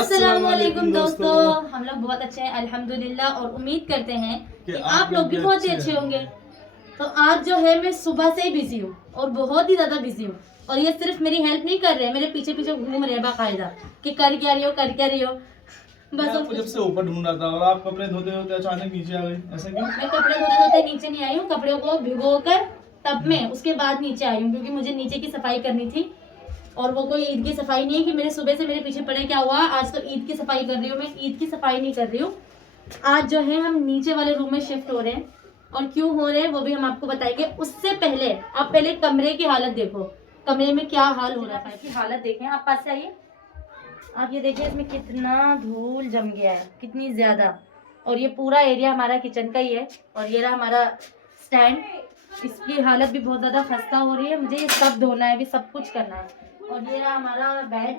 अस्सलामुअलैकुम दोस्तों, हम लोग बहुत अच्छे हैं अल्हम्दुलिल्लाह और उम्मीद करते हैं कि आप लोग भी बहुत ही अच्छे होंगे। तो आज जो है मैं सुबह से ही बिजी हूँ और बहुत ही ज्यादा बिजी हूँ और ये सिर्फ मेरी हेल्प नहीं कर रहे हैं, मेरे पीछे पीछे घूम रहे हैं बाकायदा कि कर क्या रही हो कर क्या रही हो। मैं आपको जब से ऊपर ढूंढ रहा था और आप कपड़े धोते धोते अचानक नीचे आ गई, ऐसा क्यों? मैं कपड़े धोते धोते नीचे नहीं आई हूँ, कपड़ों को भिगो कर तब मैं उसके बाद नीचे आई हूँ क्योंकि मुझे नीचे की सफाई करनी थी। और वो कोई ईद की सफाई नहीं है कि मेरे सुबह से मेरे पीछे पड़े क्या हुआ, आज तो ईद की सफाई कर रही हूँ। मैं ईद की सफाई नहीं कर रही हूँ। आज जो है हम नीचे वाले रूम में शिफ्ट हो रहे हैं और क्यों हो रहे हैं वो भी हम आपको बताएंगे। उससे पहले आप पहले कमरे की हालत देखो, कमरे में क्या हाल हो रहा है। इसकी हालत देखें, आप पास से आइए। आप ये देखिए इसमें कितना धूल जम गया है, कितनी ज्यादा। और ये पूरा एरिया हमारा किचन का ही है और ये रहा हमारा स्टैंड। इसकी हालत भी बहुत ज्यादा खस्ता हो रही है, मुझे ये सब धोना है, भी सब कुछ करना है। और ये रहा हमारा बेड,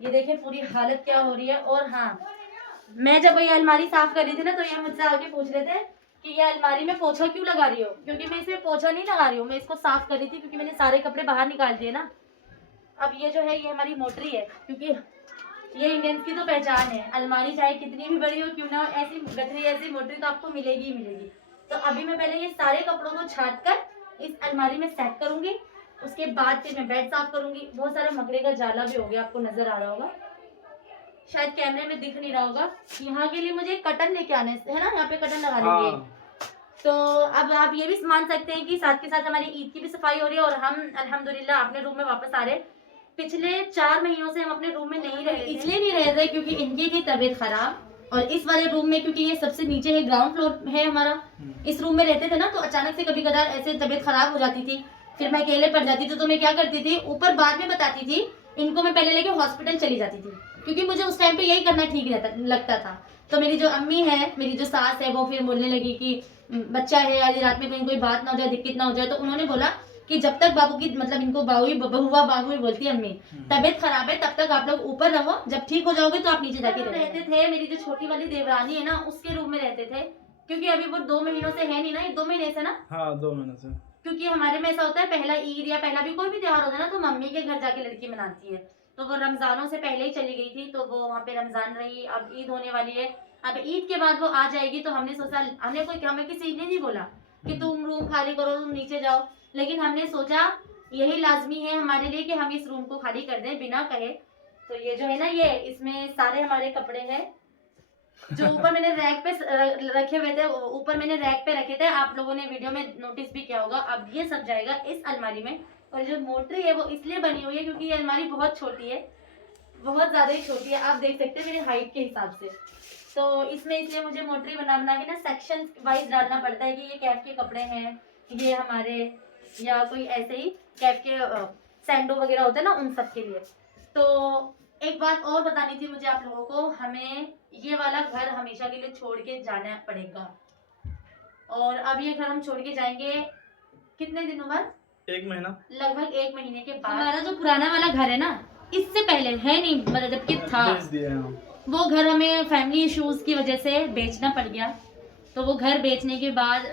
ये देखिए पूरी हालत क्या हो रही है। और हाँ, मैं जब ये अलमारी साफ कर रही थी ना तो ये मुझसे आके पूछ रहे थे कि ये अलमारी में पोछा क्यों लगा रही हो, क्योंकि मैं इसमें पोछा नहीं लगा रही हूँ, मैं इसको साफ कर रही थी क्योंकि मैंने सारे कपड़े बाहर निकाल दिए ना। अब ये जो है ये हमारी मोटरी है, क्योंकि ये इंडियंस की तो पहचान है, अलमारी चाहे कितनी भी बड़ी हो क्यों ना हो, ऐसी गठरी ऐसी मोटरी तो आपको मिलेगी ही मिलेगी। तो अभी मैं पहले ये सारे कपड़ों को छाट कर इस अलमारी में सेट करूंगी, उसके बाद फिर मैं बेड साफ करूंगी। बहुत सारा मकड़े का जाला भी हो गया, आपको नजर आ रहा होगा, शायद कैमरे में दिख नहीं रहा होगा। यहाँ के लिए मुझे कटन लेके आने है ना, यहाँ पे कटन लगा लेंगे। तो अब आप ये भी मान सकते हैं कि साथ के साथ हमारी ईद की भी सफाई हो रही है और हम अल्हम्दुलिल्लाह अपने रूम में वापस आ रहे। पिछले 4 महीनों से हम अपने रूम में नहीं रहे, इसलिए नहीं रहे थे क्योंकि इनकी थी तबीयत खराब। और इस वाले रूम में क्योंकि ये सबसे नीचे है, ग्राउंड फ्लोर है हमारा, इस रूम में रहते थे ना, तो अचानक से कभी कदार ऐसे तबीयत खराब हो जाती थी, फिर मैं अकेले पड़ जाती थी। तो मैं क्या करती थी, ऊपर बाद में बताती थी, इनको मैं पहले लेके हॉस्पिटल चली जाती थी क्योंकि मुझे उस टाइम पे यही करना ठीक लगता था। तो मेरी जो अम्मी है, मेरी जो सास है, वो फिर बोलने लगी कि बच्चा है, आधी रात में कहीं कोई बात ना हो जाए, दिक्कत ना हो जाए। तो उन्होंने बोला कि जब तक बाबू की, मतलब इनको बहुआ बाबू ही बोलती है अम्मी, तबीयत खराब है तब तक आप लोग ऊपर रहो, जब ठीक हो जाओगे तो आप नीचे जाके रहते थे। मेरी जो छोटी वाली देवरानी है ना, उसके रूम में रहते थे क्योंकि अभी वो 2 महीनों से है नहीं ना, 2 महीने से ना। हाँ, 2 महीने से। क्योंकि हमारे में ऐसा होता है, पहला ईद या पहला भी कोई भी त्योहार होता है ना तो मम्मी के घर जाके लड़की मनाती है। तो वो रमजानों से पहले ही चली गई थी, तो वो वहाँ पे रमजान रही। अब ईद होने वाली है, अब ईद के बाद वो आ जाएगी। तो हमने सोचा, हमें किसी ने नहीं बोला कि तुम रूम खाली करो, तुम नीचे जाओ, लेकिन हमने सोचा यही लाजमी है हमारे लिए कि हम इस रूम को खाली कर दें बिना कहे। तो ये जो है ना, ये इसमें सारे हमारे कपड़े हैं जो ऊपर मैंने रैक पे रखे हुए थे, ऊपर मैंने रैक पे रखे थे, आप लोगों ने वीडियो में नोटिस भी किया होगा। अब ये सब जाएगा इस अलमारी में। और जो मोटरी है वो इसलिए बनी हुई है क्योंकि ये अलमारी बहुत छोटी है, बहुत ज्यादा ही छोटी है, आप देख सकते हैं मेरी हाइट के हिसाब से। तो इसमें इसलिए मुझे मोटरी बना बना के ना सेक्शन वाइज डालना पड़ता है कि ये कैफ के कपड़े हैं, ये हमारे, या कोई ऐसे ही कैफ के सैंडो वगैरह होते हैं ना, उन सब के लिए। तो एक बात और बतानी थी मुझे आप लोगों को, हमें ये वाला घर हमेशा के लिए छोड़ के जाना पड़ेगा। और अब ये घर हम छोड़ के जाएंगे कितने दिनों बाद? 1 महीना, लगभग 1 महीने के बाद। हमारा जो पुराना वाला घर है ना, इससे पहले है नहीं, मतलब जबकि था, बेच दिया है। वो घर हमें फैमिली इश्यूज की वजह से बेचना पड़ गया। तो वो घर बेचने के बाद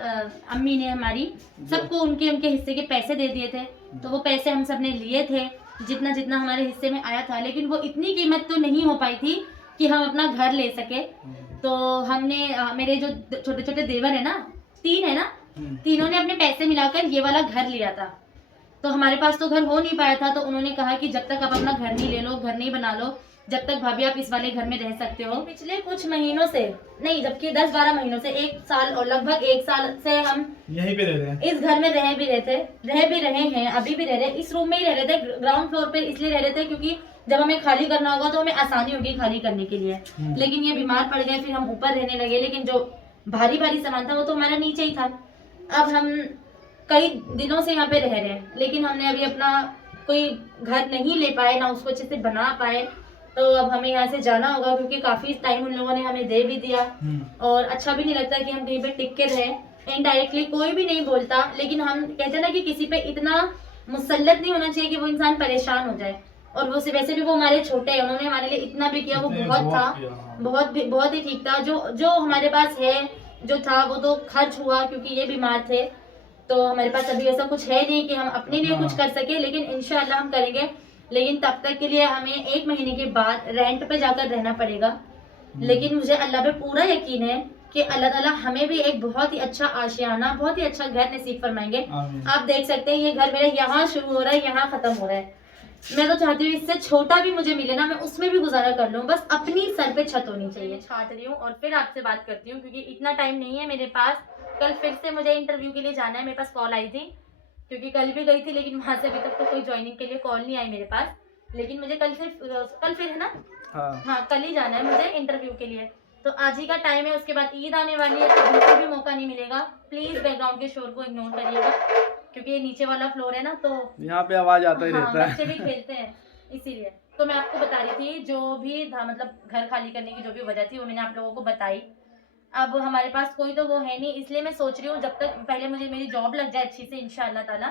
अम्मी ने हमारी सबको उनके उनके हिस्से के पैसे दे दिए थे। तो वो पैसे हम सब ने लिए थे, जितना जितना हमारे हिस्से में आया था, लेकिन वो इतनी कीमत तो नहीं हो पाई थी कि हम अपना घर ले सके। तो हमने मेरे जो छोटे छोटे देवर है ना, 3 है ना, तीनों ने अपने पैसे मिलाकर ये वाला घर लिया था। तो हमारे पास तो घर हो नहीं पाया था, तो उन्होंने कहा कि जब तक आप अपना घर नहीं ले लो, घर नहीं बना लो, जब तक भाभी आप इस वाले घर में रह सकते हो। पिछले कुछ महीनों से नहीं, जबकि 10-12 महीनों से, 1 साल और लगभग 1 साल से हम यहीं पे रह रहे हैं। इस घर में रह भी रहे हैं, अभी भी रह रहे हैं। इस रूम में ही रह रहे थे, ग्राउंड फ्लोर पे इसलिए रह रहे थे क्योंकि जब हमें खाली करना होगा तो हमें आसानी होगी खाली करने के लिए। लेकिन ये बीमार पड़ गए, फिर हम ऊपर रहने लगे, लेकिन जो भारी भारी सामान था वो तो हमारा नीचे ही था। अब हम कई दिनों से यहाँ पे रह रहे हैं, लेकिन हमने अभी अपना कोई घर नहीं ले पाए, ना उसको अच्छे से बना पाए। तो अब हमें यहाँ से जाना होगा क्योंकि काफी टाइम उन लोगों ने हमें दे भी दिया और अच्छा भी नहीं लगता कि हम कहीं पे टिक के रहें। इनडायरेक्टली कोई भी नहीं बोलता, लेकिन हम कहते हैं ना कि किसी पे इतना मुसल्लत नहीं होना चाहिए कि वो इंसान परेशान हो जाए। और वो वैसे भी वो हमारे छोटे हैं, उन्होंने हमारे लिए इतना भी किया, वो बहुत था, बहुत ही ठीक था। जो हमारे पास है, जो था वो तो खर्च हुआ क्योंकि ये बीमार थे। तो हमारे पास अभी ऐसा कुछ है नहीं कि हम अपने लिए कुछ कर सके, लेकिन इंशाल्लाह हम करेंगे। लेकिन तब तक के लिए हमें 1 महीने के बाद रेंट पे जाकर रहना पड़ेगा। लेकिन मुझे अल्लाह पे पूरा यकीन है कि अल्लाह ताला हमें भी एक बहुत ही अच्छा आशियाना, बहुत ही अच्छा घर नसीब फरमाएंगे। आमीन। आप देख सकते हैं ये घर मेरा यहाँ शुरू हो रहा है, यहाँ खत्म हो रहा है। मैं तो चाहती हूँ इससे छोटा भी मुझे मिले ना, मैं उसमें भी गुजारा कर लूँ, बस अपनी सर पे छत होनी चाहिए। छाट रही हूँ और फिर आपसे बात करती हूँ क्योंकि इतना टाइम नहीं है मेरे पास। कल फिर से मुझे इंटरव्यू के लिए जाना है, मेरे पास कॉल आई थी क्योंकि कल भी गई थी लेकिन वहां से अभी तक तो कोई ज्वाइनिंग के लिए कॉल नहीं आई मेरे पास। लेकिन मुझे कल फिर है ना, हाँ कल ही जाना है मुझे इंटरव्यू के लिए। तो आज ही का टाइम है, उसके बाद ईद आने वाली है तो बिल्कुल भी मौका नहीं मिलेगा। प्लीज बैकग्राउंड के शोर को इग्नोर करिएगा क्योंकि ये नीचे वाला फ्लोर है ना, तो यहाँ पे आवाज आता ही हाँ, रहता बच्चे भी है। खेलते हैं इसीलिए। तो मैं आपको बता रही थी जो भी था, मतलब घर खाली करने की जो भी वजह थी वो मैंने आप लोगों को बताई। अब हमारे पास कोई तो वो है नहीं, इसलिए मैं सोच रही हूँ जब तक पहले मुझे मेरी जॉब लग जाए अच्छी से इंशाअल्लाह ताला,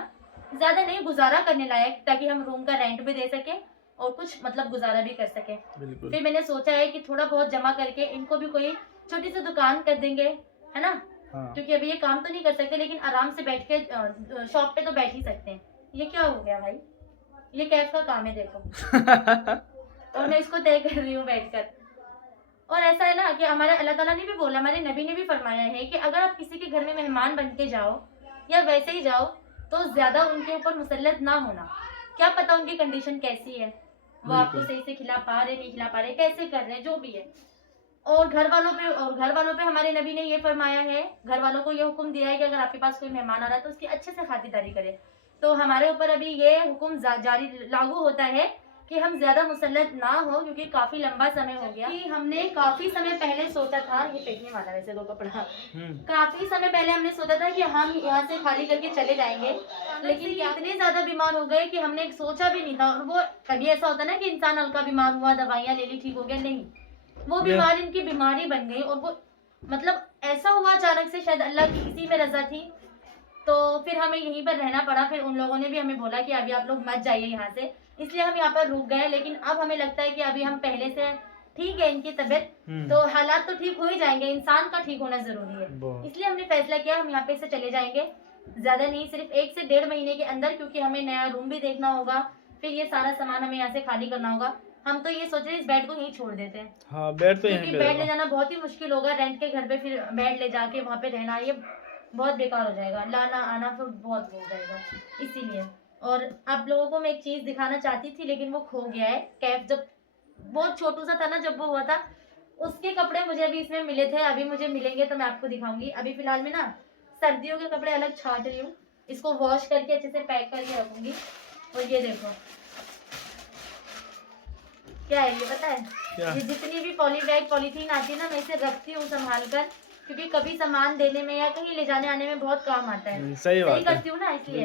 ज्यादा नहीं गुजारा करने लायक, ताकि हम रूम का रेंट भी दे सके और कुछ मतलब गुजारा भी कर सके। बिल्कुल। फिर मैंने सोचा है कि थोड़ा बहुत जमा करके इनको भी कोई छोटी सी दुकान कर देंगे, है ना। हाँ। क्योंकि अभी ये काम तो नहीं कर सकते लेकिन आराम से बैठ के शॉप पे तो बैठ ही सकते हैं। ये क्या हो गया भाई, ये कैफ का काम है देखो। और मैं इसको तय कर रही हूँ बैठकर। और ऐसा है ना कि हमारे अल्लाह ताला ने भी बोला, हमारे नबी ने भी फरमाया है कि अगर आप किसी के घर में मेहमान बन के जाओ या वैसे ही जाओ तो ज्यादा उनके ऊपर मुसल्लत ना होना। क्या पता उनकी कंडीशन कैसी है, वो आपको बिल्कुल। सही से खिला पा रहे नहीं खिला पा रहे, कैसे कर रहे हैं, जो भी है। और घर वालों पे हमारे नबी ने ये फरमाया है, घर वालों को ये हुक्म दिया है कि अगर आपके पास कोई मेहमान आ रहा है तो उसकी अच्छे से खातिरदारी करें। तो हमारे ऊपर अभी ये हुक्म जारी लागू होता है कि हम ज्यादा मुसल्लत ना हो, क्योंकि काफी लंबा समय हो गया कि हमने काफी समय पहले सोचा था, ये फेंकने वाला वैसे दो कपड़ा, काफी समय पहले हमने सोचा था कि हम यहाँ से खाली करके चले जाएंगे, लेकिन ये इतने ज्यादा बीमार हो गए कि हमने सोचा भी नहीं था। और वो कभी ऐसा होता है ना कि इंसान हल्का बीमार हुआ, दवाइयाँ ले ली, ठीक हो गया, नहीं, वो बीमारी इनकी बीमारी बन गई। और वो मतलब ऐसा हुआ अचानक से, शायद अल्लाह की इसी में रजा थी, तो फिर हमें यहीं पर रहना पड़ा। फिर उन लोगों ने भी हमें बोला कि अभी आप लोग मत जाइए यहाँ से, इसलिए हम यहाँ पर रुक गए। लेकिन अब हमें लगता है कि अभी हम पहले से ठीक है, इनकी तबीयत तो हालात तो ठीक हो ही जाएंगे, इंसान का ठीक होना जरूरी है, इसलिए हमने फैसला किया हम यहाँ पे से चले जाएंगे। ज्यादा नहीं, सिर्फ 1 से 1.5 महीने के अंदर, क्योंकि हमें नया रूम भी देखना होगा, फिर ये सारा सामान हमें यहाँ से खाली करना होगा। हम तो ये सोच रहे हैं इस बेड को यहीं छोड़ देते हैं। हाँ, बेड तो क्योंकि बेड ले जाना बहुत ही मुश्किल होगा, रेंट के घर पे फिर बेड ले जाके वहाँ पे रहना, ये बहुत बेकार हो जाएगा, लाना आना फिर बहुत हो जाएगा, इसीलिए। और आप लोगों को मैं एक चीज दिखाना चाहती थी लेकिन वो खो गया है। कैफ जब बहुत छोटू सा था ना, जब वो हुआ था, उसके कपड़े मुझे अभी इसमें मिले थे, अभी मुझे मिलेंगे तो मैं आपको दिखाऊंगी। अभी फिलहाल में ना सर्दियों के कपड़े अलग छाट रही हूँ, इसको वॉश करके अच्छे से पैक करके रखूंगी। और ये देखो क्या है, ये पता है, ये जितनी भी पॉली बैग पॉलीथीन आती है ना, मैं इसे रखती हूँ संभाल कर, क्योंकि कभी सामान देने में या कहीं ले जाने आने में बहुत काम आता है। सही बात है। करती हूँ ना, इसलिए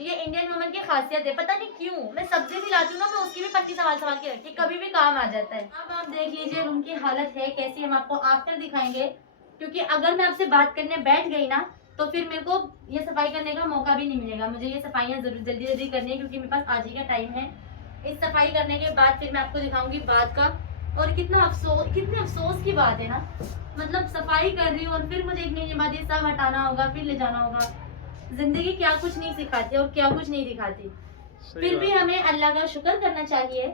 ये इंडियन वुमन की खासियत है। पता नहीं क्यों मैं सब्जी भी लाती हूँ ना, मैं उसकी भी पत्ती संभाल संभाल के रखती, कभी भी काम आ जाता है। अब आप देख लीजिए रूम की हालत है कैसी, हम आपको आफ्टर दिखाएंगे, क्योंकि अगर मैं आपसे बात करने बैठ गई ना तो फिर मेरे को ये सफाई करने का मौका भी नहीं मिलेगा। मुझे ये सफाइयाँ जरूर जल्दी जल्दी करनी है, क्योंकि मेरे पास आज ही का टाइम है। इस सफाई करने के बाद फिर मैं आपको दिखाऊंगी बाद का। और कितने अफसोस की बात है ना, मतलब सफाई कर रही हूँ और फिर मुझे 1 महीने बाद ये सब हटाना होगा, फिर ले जाना होगा। जिंदगी क्या कुछ नहीं सिखाती और क्या कुछ नहीं दिखाती। फिर भी हमें अल्लाह का शुक्र करना चाहिए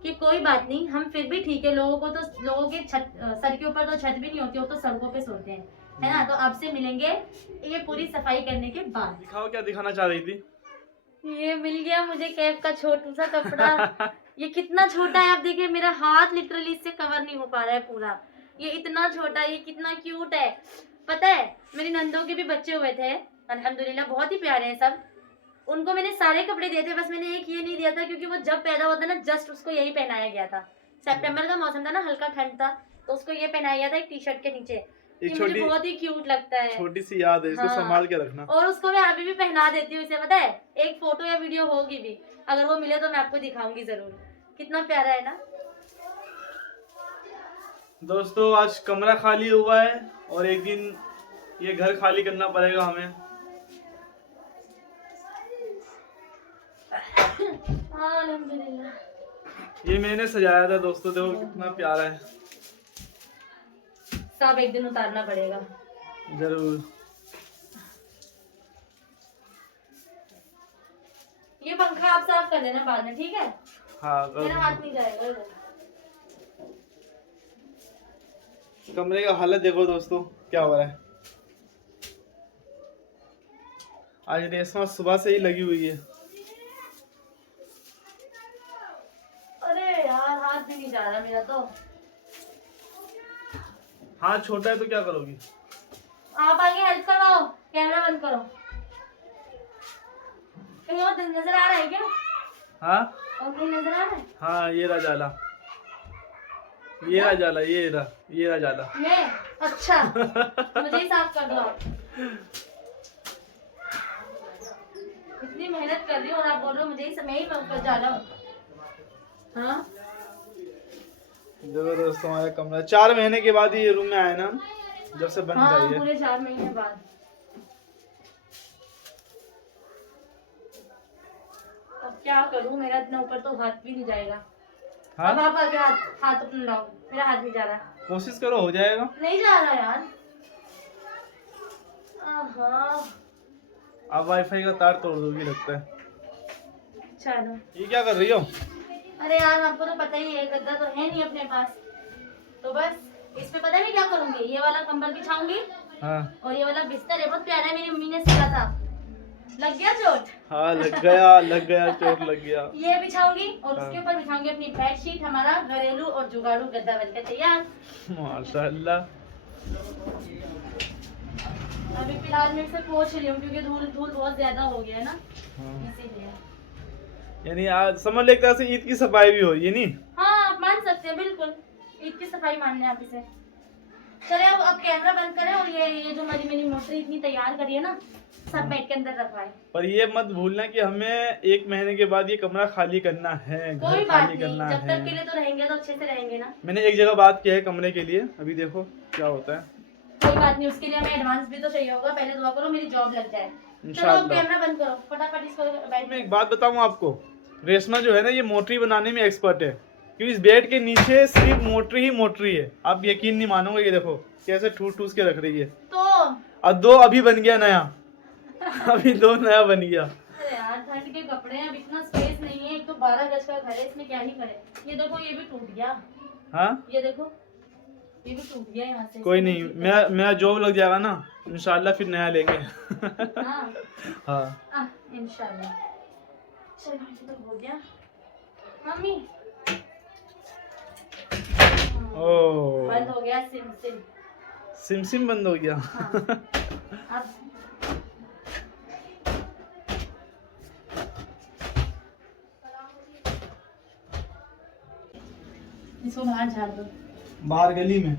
कि कोई बात नहीं, हम फिर भी ठीक है। लोगों के सर के ऊपर तो छत भी नहीं होती, वो तो सड़कों पे सोते हैं, है ना। तो आपसे मिलेंगे ये पूरी सफाई करने के बाद। दिखाओ, क्या दिखाना चाह रही थी? ये मिल गया मुझे कैफ का छोटू सा कपड़ा। ये कितना छोटा है, आप देखिए मेरा हाथ लिटरली इससे कवर नहीं हो पा रहा है पूरा। ये इतना छोटा है, ये कितना क्यूट है। पता है मेरी नंदों के भी बच्चे हुए थे, अल्हम्दुलिल्लाह बहुत ही प्यारे हैं सब। उनको मैंने सारे कपड़े दिए थे, बस मैंने एक ये नहीं दिया था क्योंकि वो जब पैदा होता ना जस्ट उसको यही पहनाया गया था। सितंबर का मौसम था ना, हल्का ठंड था, तो उसको ये पहनाया गया था एक टी शर्ट के नीचे। ये मुझे बहुत ही क्यूट लगता है, छोटी सी याद है, इसको संभाल के रखना। और उसको मैं अभी भी पहना देती हूँ इसे, पता है। एक फोटो या वीडियो होगी भी, अगर वो मिले तो मैं आपको दिखाऊंगी जरूर। कितना प्यारा है ना। दोस्तों आज कमरा खाली हुआ है और एक दिन ये घर खाली करना पड़ेगा हमें। हाँ अल्हम्दुलिल्लाह। ये मैंने सजाया था दोस्तों, देखो कितना प्यारा है। सब एक दिन उतारना पड़ेगा जरूर। ये पंखा आप साफ कर देना बाद में, ठीक है। हाँ मेरा हाथ नहीं जाएगा इधर। कमरे का हालत देखो दोस्तों क्या हो रहा है। आज रेशमा सुबह से ही लगी हुई है। अरे यार हाथ भी नहीं जा रहा मेरा तो। हाथ छोटा है तो क्या करोगी? आप आगे हेल्प करवाओ, कैमरा बंद करो। कहीं और नजर आ रहा है क्या? हाँ और कहीं नजर आ रहा है? हाँ ये रहा जाला, ये रहा जाला, ये रहा जाला। मैं अच्छा मुझे ही साफ कर दो आप। इतनी मेहनत कर रही हूँ और आप बोल रहे हो मुझे ही समय ही कर जा रहा हूँ। हाँ देखो दोस्तों हमारा कमरा 4 महीने के बाद ही ये रूम में आया ना, जब से बंद था हाँ ये। पूरे 4 महीने बाद। अब क्या करूँ, मेरा इतना ऊपर तो हाथ भी नहीं जाएगा। हाँ अब आप आगे हाथ अपना लाओ, मेरा हाथ नहीं जा रहा। कोशिश करो हो जाएगा। नहीं जा रहा यार। आहा अब वाईफाई का तार तोड़ दोगी लगता है। चलो। ये क्या कर रही हो? अरे यार आपको तो पता ही है, गद्दा तो है नहीं अपने पास, तो बस इस पे पता है मैं क्या करूंगी, ये वाला कंबल बिछाऊंगी हाँ और ये वाला बिस्तर है बहुत प्यारा है, मेरी मम्मी ने सिला था। लग गया चोट? हाँ लग गया चोट लग गया। ये बिछाऊंगी और हाँ। उसके ऊपर बिछाऊंगी अपनी बेडशीट, हमारा घरेलू और जुगाड़ू गद्दा बनकर तैयार। माशाल्लाह। अभी फिलहाल मैं इसे पोंछ रही हूँ क्योंकि धूल बहुत ज्यादा हो गया है ना, हाँ। इसीलिए। यानी आज समझ ले एक तरह से ईद की सफाई भी हो रही है नहीं? हाँ आप मान सकते हैं, बिल्कुल ईद की सफाई मान लें आप इसे। चले अब कैमरा बंद करें और ये जो मेरी मोटरी इतनी तैयार करी है ना, सब बेड के अंदर रखवाएं। पर ये मत भूलना कि हमें 1 महीने के बाद ये कमरा खाली करना है, कोई घर बात खाली नहीं, करना जब तक के है। लिए तो रहेंगे तो अच्छे से रहेंगे ना। मैंने एक जगह बात की है कमरे के लिए, अभी देखो क्या होता है। कोई बात नहीं, उसके लिए हमें एडवांस भी तो चाहिए होगा, पहले दुआ करो मेरी जॉब लग जाए। चलो अब इंशाल्लाह। कैमरा बंद करो फटाफट इसको बैठ। मैं एक बात बताऊं आपको, रेशमा जो है ना ये मोटरी बनाने में एक्सपर्ट है, क्योंकि इस बेड के नीचे सिर्फ मोटरी ही मोटरी है। आप यकीन नहीं मानोगे, ये देखो कैसे ठूस के रख रही है। तो अब 2 अभी बन गया नया। अभी 2 नया बन गया। अरे यार ठंड के कपड़े हैं, अब इतना स्पेस नहीं है, एक तो 12 गज का घर है, इसमें क्या ही करे। ये देखो ये भी टूट गया, हाँ ये देखो ये भी टूट गया यहाँ से। कोई नहीं, मेरा जॉब लग जाएगा ना इंशाल्लाह, फिर नया लेंगे। हाँ हाँ इंशाल्लाह। चलो ये तो हो गया मम्मी। ओ बंद हो गया सिम सिम। सिम बंद हो गया। हाँ। अब इसको बाहर झाड़ दो। बाहर गली में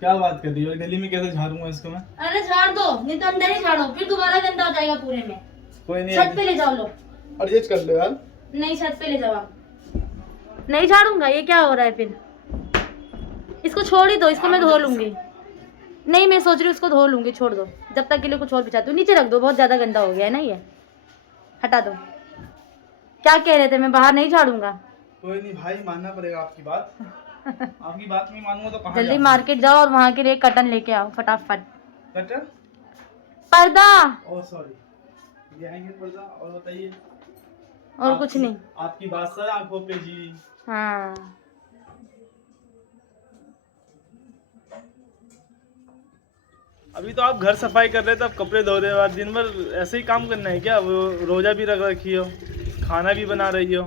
क्या बात कर रही हो? गली में कैसे झाड़ूंगा इसको मैं? अरे झाड़ दो, नहीं तो अंदर ही झाड़ो, फिर दोबारा गंदा हो जाएगा पूरे में। कोई नहीं, छत पे ले जाओ लो। एडजस्ट कर लो यार। नहीं छत पे ले जाओ आप। नहीं झाड़ूंगा, ये क्या हो रहा है फिर? इसको छोड़ ही दो, इसको मैं धो लूंगी। नहीं मैं सोच रही हूँ इसको धो लूंगी, छोड़ दो जब तक के लिए कुछ और बिछाती हूँ। नीचे रख दो, बहुत ज्यादा गंदा हो गया है ना, ये हटा दो। क्या कह रहे थे, मैं बाहर नहीं झाड़ूंगा? कोई नहीं भाई, मानना पड़ेगा आपकी बात। आपकी बात नहीं मानूंगा तो कहाँ जल्दी जाऊंगा? मार्केट जाओ और वहाँ के लिए कर्टन लेके आओ फटाफट। कटर? पर्दा ओह सॉरी, ये आएंगे पर्दा। और बताइए। और कुछ नहीं। आपकी बात सर आंखों पे जी। हाँ अभी तो आप घर सफाई कर रहे थे, अब कपड़े धो रहे हो। आज दिन भर ऐसे ही काम करना है क्या? वो रोजा भी रख रखी हो, खाना भी बना रही हो।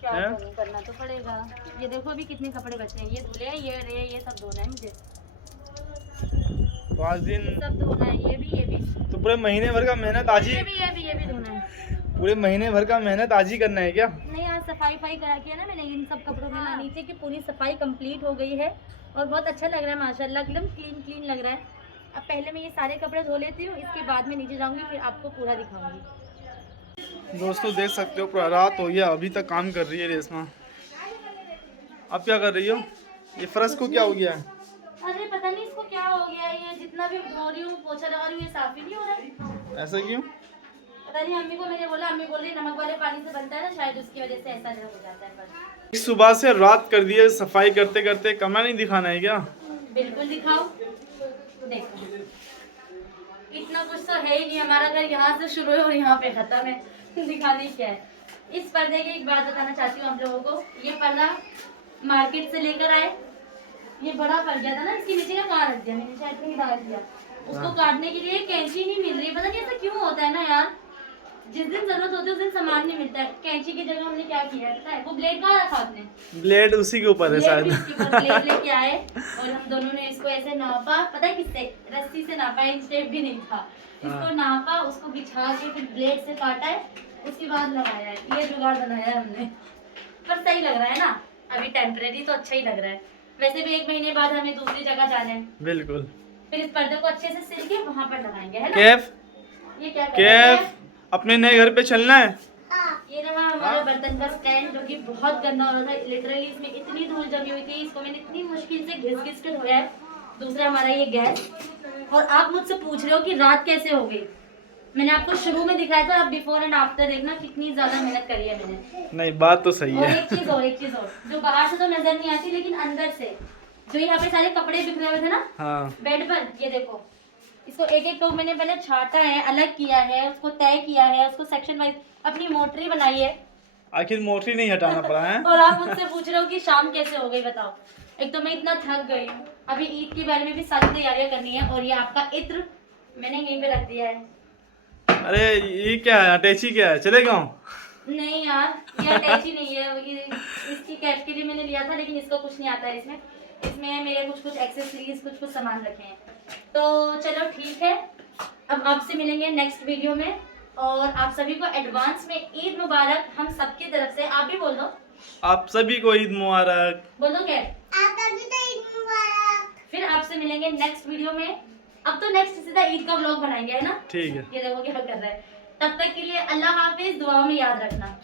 क्या हैं? करूं, करना तो पड़ेगा। ये देखो अभी कितने कपड़े बचे हैं, ये धुले हैं, ये सब धोना है मुझे, 5 दिन सब धोना है, ये भी तो पूरे महीने भर का मेहनत आज ही, ये भी धोना है। पूरे महीने भर का मेहनत आज ही करना है क्या? नहीं आज सफाई करा के है ना मैंने इन सब कपड़ों में ना, नीचे की पूरी सफाई कंप्लीट हो गई है और बहुत अच्छा लग रहा है माशाल्लाह, एकदम क्लीन लग रहा है। अब पहले मैं ये सारे कपड़े धो लेती हूँ, इसके बाद में नीचे जाऊंगी, फिर आपको पूरा दिखाऊंगी। दोस्तों देख सकते हो पूरा रात हो गया, अभी तक काम कर रही है रेशमा। अब क्या कर रही हो? ये फर्श को क्या हो गया है? अरे पता नहीं इसको क्या हो गया, ये जितना भी धो रही हूँ पोछा लगा रही हूँ, ये साफ ही नहीं हो रहा है। ऐसा क्यों? पता नहीं, अम्मी को मैंने बोला, अम्मी बोल रही नमक वाले पानी से बनता है ना, शायद उसकी वजह से ऐसा हो जाता है बस। सुबह से रात कर दिए सफाई करते करते, कमरा नहीं दिखाना है क्या? बिल्कुल दिखाओ, देखो इतना कुछ तो है ही नहीं, हमारा घर यहाँ से शुरू है और यहाँ पे खत्म है, दिखाने क्या है। इस पर्दे की एक बात बताना चाहती हूँ आप लोगों को। ये पर्दा मार्केट से लेकर आए, ये बड़ा पड़ गया था ना, इसके नीचे का कहाँ रख दिया मैंने, शायद कहीं डाल दिया। उसको काटने के लिए कैंची नहीं मिल रही है, पता नहीं ऐसा क्यों होता है ना यार, जिस दिन जरूरत होती है उस दिन सामान नहीं मिलता है। कैंची की जगह हमने क्या किया है पता है, वो ब्लेड कहाँ रखा आपने, ब्लेड उसी के ऊपर है ब्लेड शायद। भी उसके ऊपर, ब्लेड लेके आए और हम दोनों ने इसको ऐसे नापा, पता है किससे, रस्सी से नापा, एक स्टेप भी नहीं था। इसको नापा, उसको बिछा के फिर ब्लेड से काटा है, उसके बाद लगाया है। ये जुगाड़ बनाया है हमने, पर सही लग रहा है ना, अभी टेम्परेरी तो अच्छा ही लग रहा है। वैसे भी 1 महीने बाद हमें दूसरी जगह जाना है, बिल्कुल। फिर इस पर्दे को अच्छे से सिल के वहाँ पर लगाएंगे, है ना। कैफ ये क्या कर रहे हैं? कैफ अपने नए घर पे चलना है। ये रहा हमारे बर्तन का स्टैंड, जो कि बहुत गंदा हो रहा था। लिटरली इसमें इतनी धूल जमी हुई थी, इसको मैंने इतनी मुश्किल से घिस घिस के धोया है। दूसरा हमारा ये गैस, और आप मुझसे पूछ रहे हो कि रात कैसे हो गई। मैंने आपको शुरू में दिखाया था, अब बिफोर एंड आफ्टर देखना कितनी ज्यादा मेहनत करी है मैंने। नहीं बात तो सही और है। एक चीज और, जो बाहर से तो नजर नहीं आती, लेकिन अंदर से जो यहाँ पे सारे कपड़े बिखरे हुए थे ना हाँ बेड पर, ये देखो, इसको एक एक को मैंने पहले छाटा है, अलग किया है, उसको तय किया है, उसको सेक्शन वाइज अपनी मोटरी बनाई है। आखिर मोटरी नहीं हटाना पड़ा है। और आप मुझसे पूछ रहे हो कि शाम कैसे हो गई, बताओ। एक तो मैं इतना थक गई हूँ, अभी ईद के बारे में भी सारी तैयारियां करनी है, और ये आपका इत्र मैंने यहीं पे रख दिया है। अरे ये क्या है, अटैची क्या है, चले गाँव? नहीं यार, ये अटैची नहीं है, इसकी कैश के लिए मैंने लिया था, लेकिन इसको कुछ नहीं आता है इसमें। इसमें मेरे कुछ एक्सेसरीज, कुछ सामान रखे हैं। तो चलो ठीक है, अब आपसे मिलेंगे नेक्स्ट वीडियो में, और आप सभी को एडवांस में ईद मुबारक हम सबकी तरफ से। आप भी बोल दो। आप सभी को ईद मुबारक। बोल दो क्या, आप सभी को ईद मुबारक। फिर आपसे मिलेंगे नेक्स्ट वीडियो में। अब तो नेक्स्ट सीधा ईद का व्लॉग बनाएंगे, है ना। ठीक है। ये देखो क्या कर रहा है। तब तक के लिए अल्लाह हाफिज, दुआ में याद रखना।